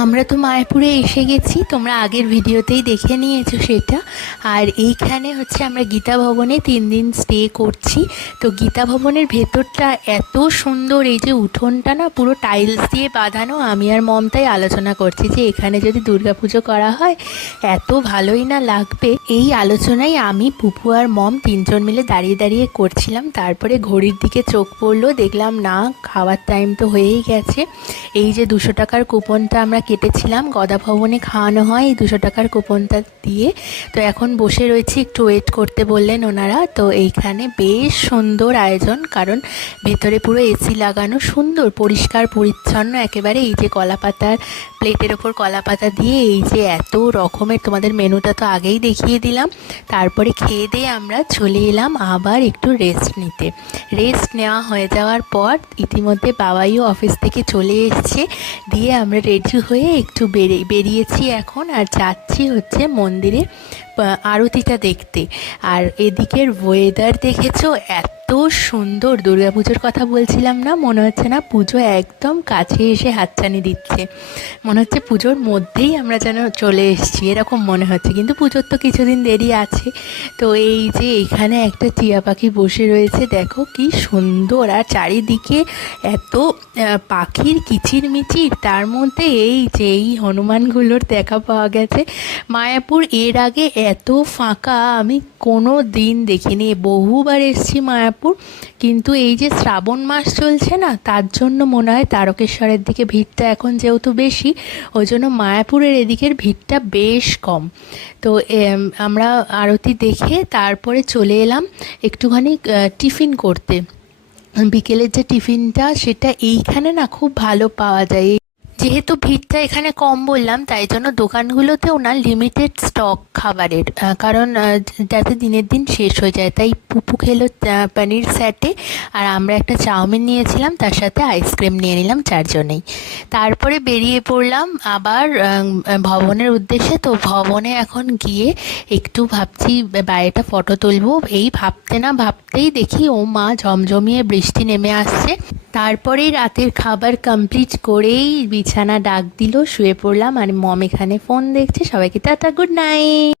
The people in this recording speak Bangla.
আমরা তো মায়াপুরে এসে গেছি, তোমরা আগের ভিডিওতেই দেখে নিয়েছো সেটা। আর এইখানে হচ্ছে আমরা গীতা ভবনে 3 দিন স্টে করছি। তো গীতা ভবনের ভেতরটা এত সুন্দর, এই যে উঠোনটা না পুরো টাইলস দিয়ে বাঁধানো। আমি আর মমতাই আলোচনা করছি যে এখানে যদি দুর্গাপুজো করা হয় এত ভালোই না লাগবে। এই আলোচনায় আমি, পুপু আর মম 3জন মিলে দাঁড়িয়ে দাঁড়িয়ে করছিলাম। তারপরে ঘড়ির দিকে চোখ পড়লো, দেখলাম না খাওয়ার টাইম তো হয়েই গেছে। এই যে 200 টাকার কুপনটা আমরা কেটেছিলাম, গদা ভবনে খাওয়ানো হয় এই 200 টাকার কুপনটা দিয়ে। তো এখন বসে রয়েছি, একটু ওয়েট করতে বললেন ওনারা। তো এইখানে বেশ সুন্দর আয়োজন, কারণ ভেতরে পুরো এসি লাগানো, সুন্দর পরিষ্কার পরিচ্ছন্ন একেবারে। এই যে কলাপাতার প্লেটের ওপর কলাপাতা দিয়ে, এই যে এত রকমের, তোমাদের মেনুটা তো আগেই দেখিয়ে দিলাম। তারপরে খেয়ে দিয়ে আমরা চলে এলাম আবার একটু রেস্ট নিতে। রেস্ট নেওয়া হয়ে যাওয়ার পর ইতিমধ্যে বাবাইও অফিস থেকে চলে এসছে। দিয়ে আমরা রেডি হয়ে একটু বেরিয়েছি এখন, আর যাচ্ছি হচ্ছে মন্দিরে আরতিটা দেখতে। আর এদিকের ওয়েদার দেখেছো, এত সুন্দর। দুর্গাপুজোর কথা বলছিলাম না, মনে হচ্ছে না পুজো একদম কাছে এসে হাতছানি দিচ্ছে, মনে হচ্ছে পুজোর মধ্যেই আমরা যেন চলে এসেছি, এরকম মনে হচ্ছে। কিন্তু পুজোর তো কিছুদিন দেরি আছে। তো এই যে এখানে একটা টিয়া পাখি বসে রয়েছে, দেখো কি সুন্দর। আর চারিদিকে এত পাখির কিচিরমিচির, তার মধ্যে এই যে এই হনুমানগুলোর দেখা পাওয়া গেছে। মায়াপুর এর আগে এত ফাঁকা আমি কোনো দিন দেখিনি। বহুবার এসেছি মায়াপুর, কিন্তু এই যে শ্রাবণ মাস চলছে না, তার জন্য মনে হয় তারকেশ্বরের দিকে ভিড়টা এখন যেহেতু বেশি, ওই জন্য মায়াপুরের এদিকের ভিড়টা বেশ কম। তো আমরা আরতি দেখে তারপরে চলে এলাম একটুখানি টিফিন করতে। বিকেলের যে টিফিনটা সেটা এইখানে না খুব ভালো পাওয়া যায়। যেহেতু ভিড়টা এখানে কম বললাম, তাই জন্য দোকানগুলোতেও না লিমিটেড স্টক খাবারের, কারণ যাতে দিনের দিন শেষ হয়ে যায়। তাই পুপু খেলো পনির স্যাটে, আর আমরা একটা চাউমিন নিয়েছিলাম, তার সাথে আইসক্রিম নিয়ে নিলাম 4জনেই। তারপরে বেরিয়ে পড়লাম আবার ভবনের উদ্দেশ্যে। তো ভবনে এখন গিয়ে একটু ভাবছি বাইরেটা ফটো তুলবো। এই ভাবতে না ভাবতেই দেখি ও মা, ঝমঝমিয়ে বৃষ্টি নেমে আসছে। তারপরেই রাতের খাবার কমপ্লিট করেই বিছানা ডাক দিল, শুয়ে পড়লাম। আর মম এখানে ফোন দেখছে। সবাইকে টাটা, গুড নাইট।